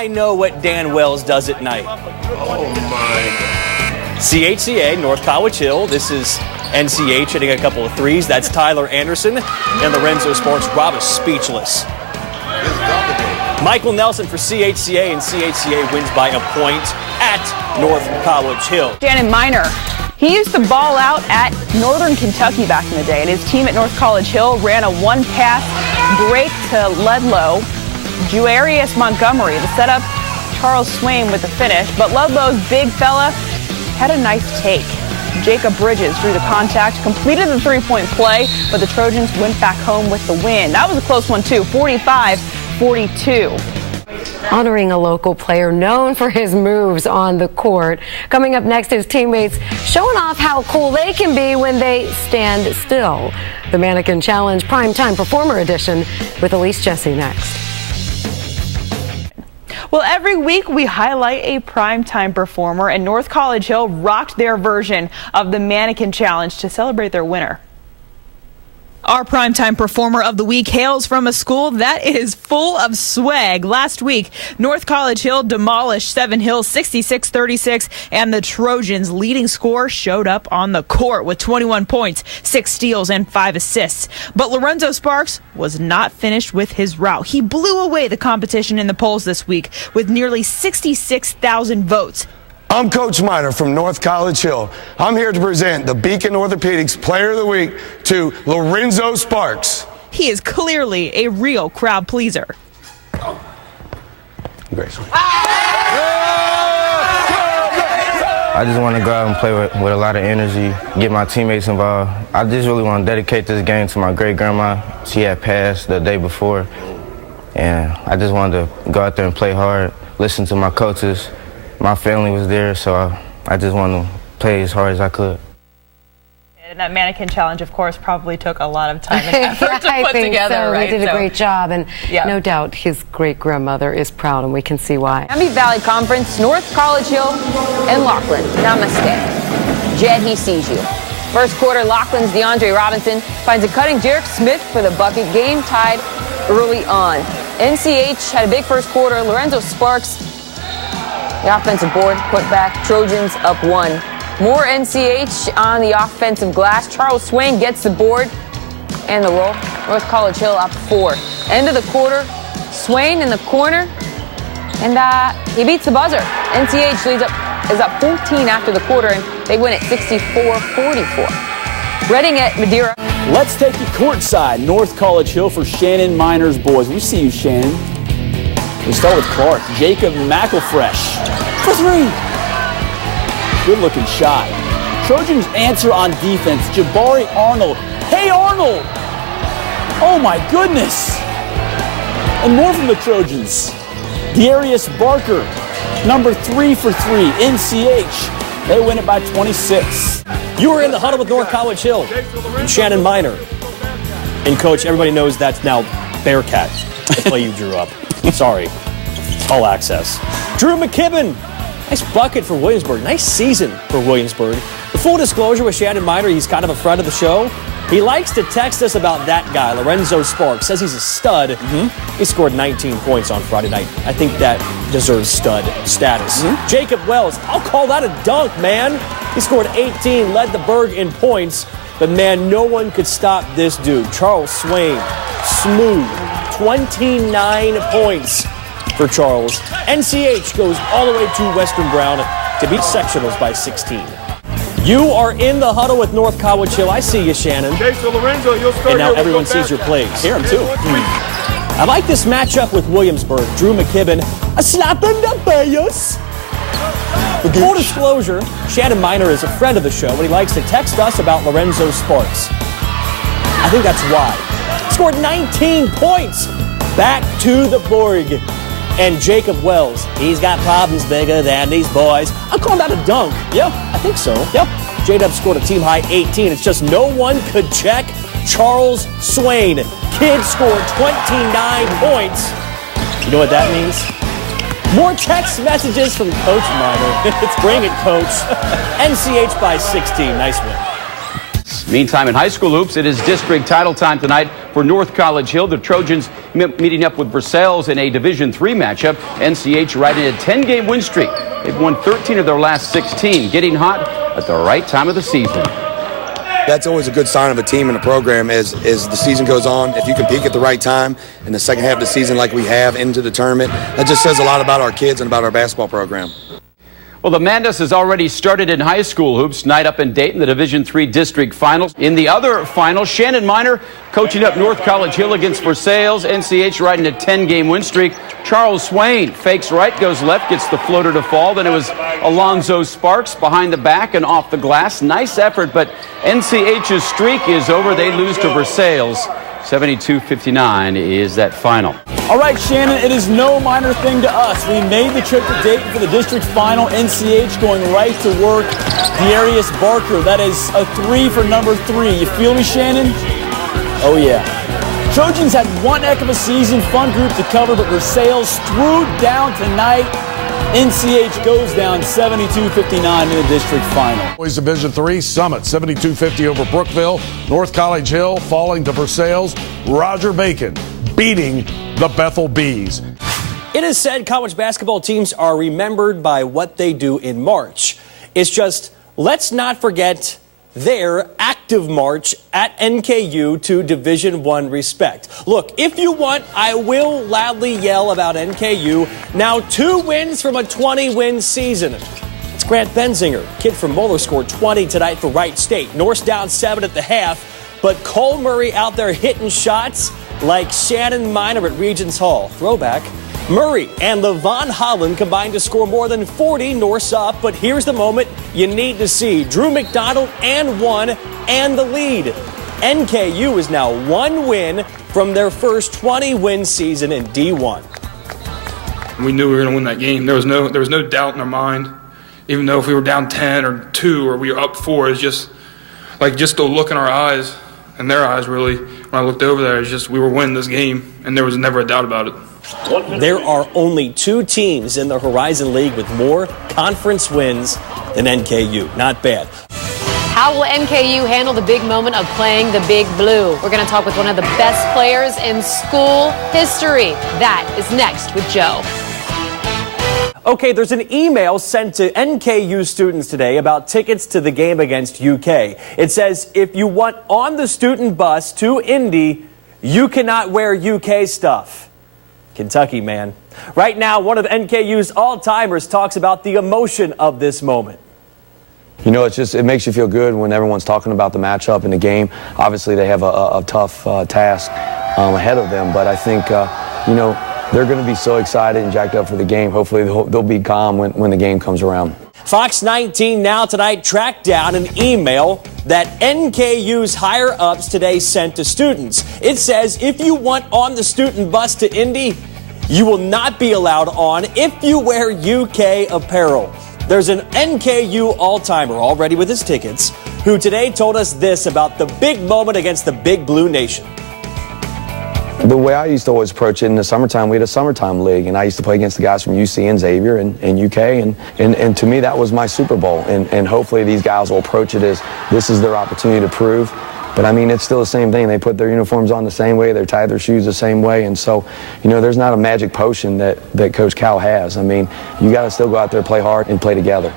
I know what Dan Wells does at night. Oh, my. CHCA, North College Hill. This is NCH hitting a couple of threes. That's Tyler Anderson. And Lorenzo Sparks. Rob is speechless. Michael Nelson for CHCA, and CHCA wins by a point at North College Hill. Shannon Miner. He used to ball out at Northern Kentucky back in the day, and his team at North College Hill ran a one-pass break to Ludlow. Juarius Montgomery, the setup, Charles Swain with the finish, but Ludlow's big fella had a nice take. Jacob Bridges drew the contact, completed the three-point play, but the Trojans went back home with the win. That was a close one, too, 45-42. Honoring a local player known for his moves on the court. Coming up next, his teammates showing off how cool they can be when they stand still. The Mannequin Challenge Primetime Performer Edition with Elise Jesse next. Well, every week we highlight a primetime performer, and North College Hill rocked their version of the Mannequin Challenge to celebrate their winner. Our primetime performer of the week hails from a school that is full of swag. Last week, North College Hill demolished Seven Hills 66-36, and the Trojans' leading scorer showed up on the court with 21 points, 6 steals, and 5 assists. But Lorenzo Sparks was not finished with his route. He blew away the competition in the polls this week with nearly 66,000 votes. I'm Coach Miner from North College Hill. I'm here to present the Beacon Orthopedics Player of the Week to Lorenzo Sparks. He is clearly a real crowd pleaser. Gracefully. I just want to go out and play with a lot of energy, get my teammates involved. I just really want to dedicate this game to my great-grandma. She had passed the day before, and I just wanted to go out there and play hard, listen to my coaches. My family was there, so I just wanted to play as hard as I could. And that Mannequin Challenge, of course, probably took a lot of time and effort to put together, so. right? They did a great job, and yeah. No doubt his great-grandmother is proud, and we can see why. Miami Valley Conference, North College Hill, and Laughlin. Namaste. Jed, he sees you. First quarter, Laughlin's DeAndre Robinson finds a cutting Jarek Smith for the bucket. Game tied early on. NCH had a big first quarter. Lorenzo Sparks, the offensive board, put back. Trojans up 1. More NCH on the offensive glass. Charles Swain gets the board and the roll. North College Hill up 4. End of the quarter, Swain in the corner, and he beats the buzzer. NCH is up 14 after the quarter, and they win it 64-44. Reading at Madeira. Let's take you courtside. North College Hill for Shannon Miner's boys. We see you, Shannon. We start with Clark. Jacob McElfresh for 3. Good-looking shot. Trojans answer on defense. Jabari Arnold. Hey, Arnold! Oh, my goodness. And more from the Trojans. Darius Barker, number 3 for 3. NCH. They win it by 26. You are in the huddle with North College Hill and Shannon Miner. And, Coach, everybody knows that's now Bearcat, the play you drew up. Sorry. All access. Drew McKibben. Nice bucket for Williamsburg. Nice season for Williamsburg. The full disclosure with Shannon Miner, he's kind of a friend of the show. He likes to text us about that guy, Lorenzo Sparks. Says he's a stud. He scored 19 points on Friday night. I think that deserves stud status. Jacob Wells, I'll call that a dunk, man. He scored 18, led the Berg in points. But, man, no one could stop this dude. Charles Swain, smooth. 29 points for Charles. NCH goes all the way to Western Brown to beat sectionals by 16. You are in the huddle with North College Hill. I see you, Shannon. Okay, so Lorenzo, you'll start. And now everyone sees your plays. Hear him, too. I like this matchup with Williamsburg. Drew McKibben, a slap in the face. Full disclosure, Shannon Miner is a friend of the show, and he likes to text us about Lorenzo Sparks. I think that's why. Scored 19 points. Back to the Borg. And Jacob Wells, he's got problems bigger than these boys. I'll call that a dunk. Yeah, I think so. Yep. J-Dub scored a team-high 18. It's just no one could check Charles Swain. Kid scored 29 points. You know what that means? More text messages from Coach Miner. Bring it, Coach. NCH by 16. Nice win. Meantime, in high school hoops, it is district title time tonight for North College Hill. The Trojans meeting up with Versailles in a Division III matchup. NCH riding a 10-game win streak. They've won 13 of their last 16, getting hot at the right time of the season. That's always a good sign of a team and a program as the season goes on. If you can peak at the right time in the second half of the season like we have into the tournament, that just says a lot about our kids and about our basketball program. Well, the madness has already started in high school hoops. Night up in Dayton, the Division III district finals. In the other final, Shannon Minor coaching up North College Hill against Versailles. NCH riding a 10-game win streak. Charles Swain fakes right, goes left, gets the floater to fall. Then it was Alonzo Sparks behind the back and off the glass. Nice effort, but NCH's streak is over. They lose to Versailles. 72-59 is that final. All right, Shannon, it is no minor thing to us. We made the trip to Dayton for the district final. NCH going right to work. Darius Barker, that is a 3 for number 3. You feel me, Shannon? Oh, yeah. Trojans had one heck of a season, fun group to cover, but Versailles screwed down tonight. NCH goes down 72-59 in the district final. Boys Division III, Summit 72-50 over Brookville. North College Hill falling to Versailles. Roger Bacon beating the Bethel Bees. It is said college basketball teams are remembered by what they do in March. It's just, let's not forget their active march at NKU to Division I respect. Look, if you want, I will loudly yell about NKU. Now 2 wins from a 20-win season. It's Grant Benzinger, kid from Moeller, scored 20 tonight for Wright State. North's down 7 at the half, but Cole Murray out there hitting shots like Shannon Minor at Regents Hall. Throwback. Murray and Levon Holland combined to score more than 40. North's up, but here's the moment you need to see. Drew McDonald and 1 and the lead. NKU is now 1 win from their first 20-win season in D1. We knew we were going to win that game. There was no doubt in our mind. Even though if we were down 10 or 2 or we were up 4, it's just the look in our eyes and their eyes really. When I looked over there, it's just we were winning this game, and there was never a doubt about it. There are only 2 teams in the Horizon League with more conference wins than NKU. Not bad. How will NKU handle the big moment of playing the Big Blue? We're going to talk with one of the best players in school history. That is next with Joe. Okay, there's an email sent to NKU students today about tickets to the game against UK. It says, if you want on the student bus to Indy, you cannot wear UK stuff. Kentucky, man. Right now, one of NKU's all-timers talks about the emotion of this moment. You know, it makes you feel good when everyone's talking about the matchup in the game. Obviously, they have a tough task ahead of them, but I think, they're going to be so excited and jacked up for the game. Hopefully, they'll be calm when the game comes around. Fox 19 Now Tonight tracked down an email that NKU's higher-ups today sent to students. It says, if you want on the student bus to Indy, you will not be allowed on if you wear UK apparel. There's an NKU all-timer already with his tickets who today told us this about the big moment against the Big Blue Nation. The way I used to always approach it in the summertime, we had a summertime league, and I used to play against the guys from UC and Xavier and UK, and to me that was my Super Bowl, and hopefully these guys will approach it as this is their opportunity to prove. But I mean, it's still the same thing. They put their uniforms on the same way, they tie their shoes the same way, and so, there's not a magic potion that Coach Cal has. I mean, you got to still go out there, play hard, and play together.